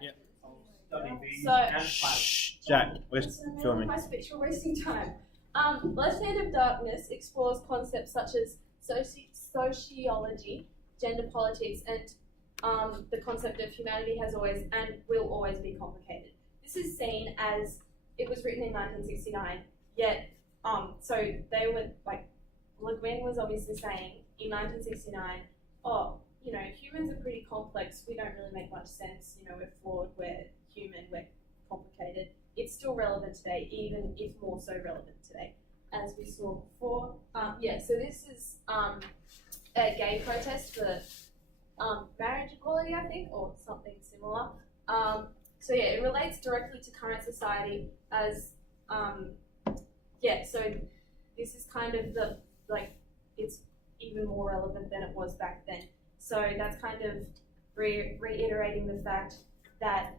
Yep. Jack, we're filming. My speech, we're wasting time. Left Hand of Darkness explores concepts such as sociology, gender politics, and the concept of humanity has always and will always be complicated. This is seen as it was written in 1969, yet so they were like, Le Guin was obviously saying in 1969, oh, you know, humans are pretty complex, we don't really make much sense, you know, we're flawed, we're human, we're complicated. It's still relevant today, even if more so relevant today, as we saw before. So this is a gay protest for marriage equality, I think, or something similar. So it relates directly to current society as, so this is kind of it's even more relevant than it was back then. So that's kind of reiterating the fact that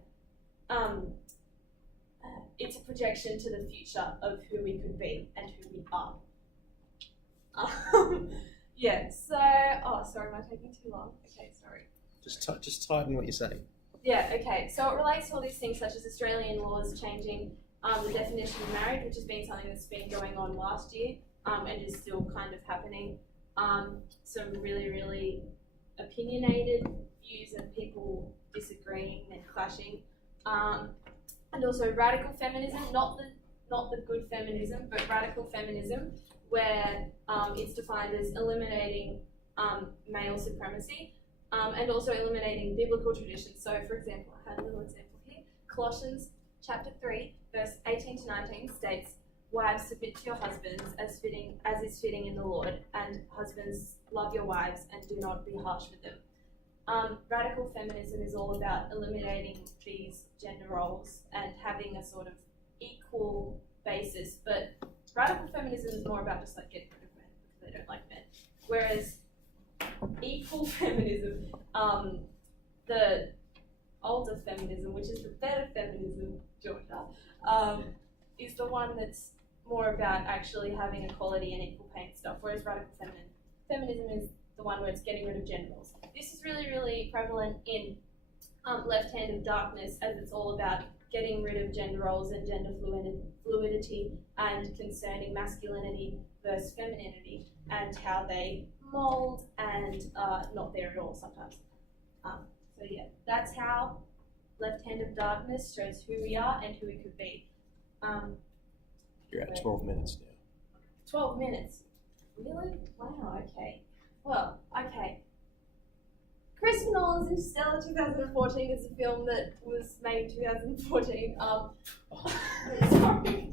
it's a projection to the future of who we could be and who we are. Sorry, am I taking too long? Okay, sorry. Just type in what you're saying. Yeah, okay. So it relates to all these things such as Australian laws changing the definition of marriage, which has been something that's been going on last year and is still kind of happening. Some really, really opinionated views and people disagreeing and clashing. And also radical feminism, not the good feminism, but radical feminism, where it's defined as eliminating male supremacy and also eliminating biblical traditions. So, for example, I had a little example here. Colossians chapter 3, verse 18 to 19 states, "Wives, submit to your husbands as is fitting in the Lord, and husbands, love your wives and do not be harsh with them." Radical feminism is all about eliminating these gender roles and having a sort of equal basis, but radical feminism is more about just like getting rid of men because they don't like men. Whereas equal feminism, the older feminism, which is the better feminism, Georgia, is the one that's more about actually having equality and equal pay and stuff, whereas radical feminism is the one where it's getting rid of gender roles. This is really, really prevalent in Left Hand of Darkness, as it's all about getting rid of gender roles and gender fluidity and concerning masculinity versus femininity and how they mold and not there at all sometimes. That's how Left Hand of Darkness shows who we are and who we could be. You're at 12 minutes now. 12 minutes? Really? Wow, okay. Well, okay. Christopher Nolan's Interstellar 2014 is a film that was made in 2014. Sorry.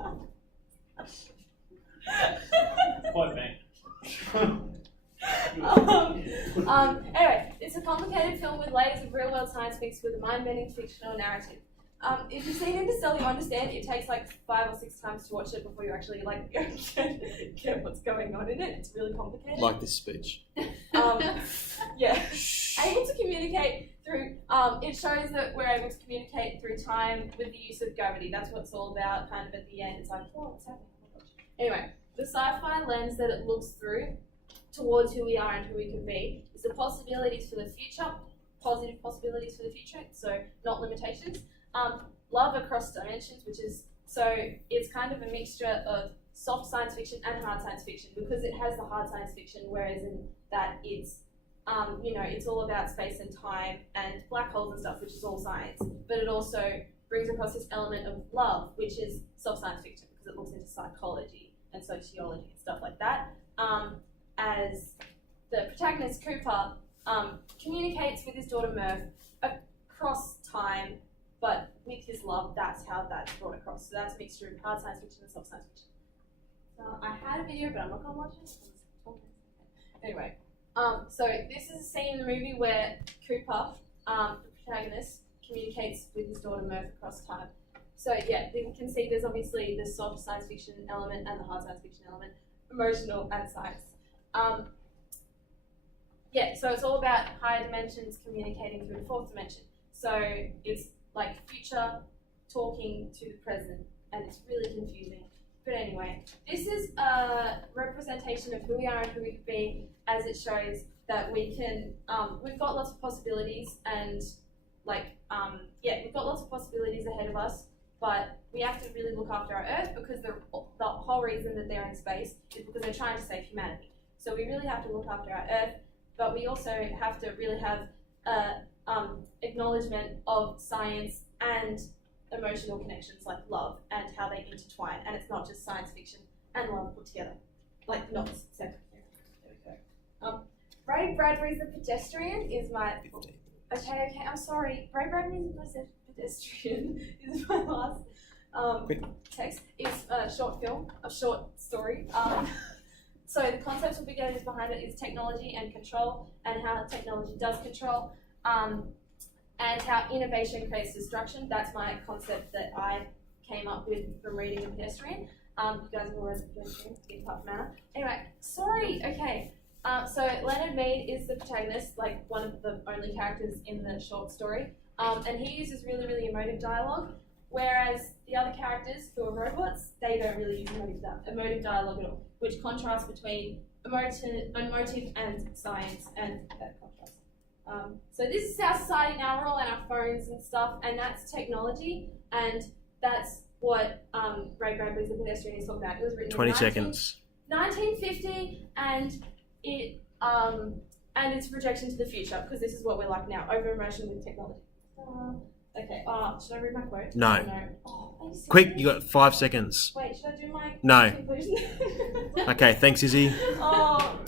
Quite bang. Anyway, it's a complicated film with layers of real-world science mixed with a mind-bending fictional narrative. If you've seen Interstellar, you understand it takes like 5 or 6 times to watch it before you actually like get what's going on in it. It's really complicated. Like this speech. Able to communicate through. It shows that we're able to communicate through time with the use of gravity. That's what it's all about. Kind of at the end, it's like, oh, what's happening? Oh my gosh. Anyway, the sci-fi lens that it looks through towards who we are and who we could be is the possibilities for the future, positive possibilities for the future. So not limitations. Love across dimensions, which is, so it's kind of a mixture of soft science fiction and hard science fiction because it has the hard science fiction, whereas in that it's, it's all about space and time and black holes and stuff, which is all science. But it also brings across this element of love, which is soft science fiction because it looks into psychology and sociology and stuff like that. As the protagonist, Cooper, communicates with his daughter, Murph, across time, but with his love, that's how that's brought across. So that's a mixture of hard science fiction and soft science fiction. So I had a video, but I'm not going to watch it. Anyway, so this is a scene in the movie where Cooper, the protagonist, communicates with his daughter Murph across time. So yeah, you can see there's obviously the soft science fiction element and the hard science fiction element, emotional and science. So it's all about higher dimensions communicating through the fourth dimension. So it's like future talking to the present, and it's really confusing. But anyway, this is a representation of who we are and who we could be, as it shows that we can, we've got lots of possibilities and we've got of us, but we have to really look after our Earth because the whole reason that they're in space is because they're trying to save humanity. So we really have to look after our Earth, but we also have to really have acknowledgement of science and emotional connections like love and how they intertwine, and it's not just science fiction and love put together, like not separate. There we go. Ray Bradbury's The Pedestrian is my. Okay, I'm sorry. Ray Bradbury's The Pedestrian is my last text. It's a short film, a short story. So the concepts we'll be getting behind it is technology and control, and how technology does control, and how innovation creates destruction. That's my concept that I came up with from reading The Pedestrian. You guys have all read The Pedestrian, in tough manner. Anyway, sorry, okay. So Leonard Mead is the protagonist, like one of the only characters in the short story, and he uses really, really emotive dialogue, whereas the other characters who are robots, they don't really use emotive dialogue at all, which contrasts between emotive and science, and that contrast. So this is our society now, we're all on our phones and stuff, and that's technology, and that's what Ray Bradbury's The Pedestrian is talking about. It was written 20 in seconds. 1950, and it's projection to the future, because this is what we're like now, over emotion with technology. Okay, should I read my quote? No. Oh, Quick, you got 5 seconds. Wait, should I do my No. conclusion? Okay, thanks, Izzy. Oh,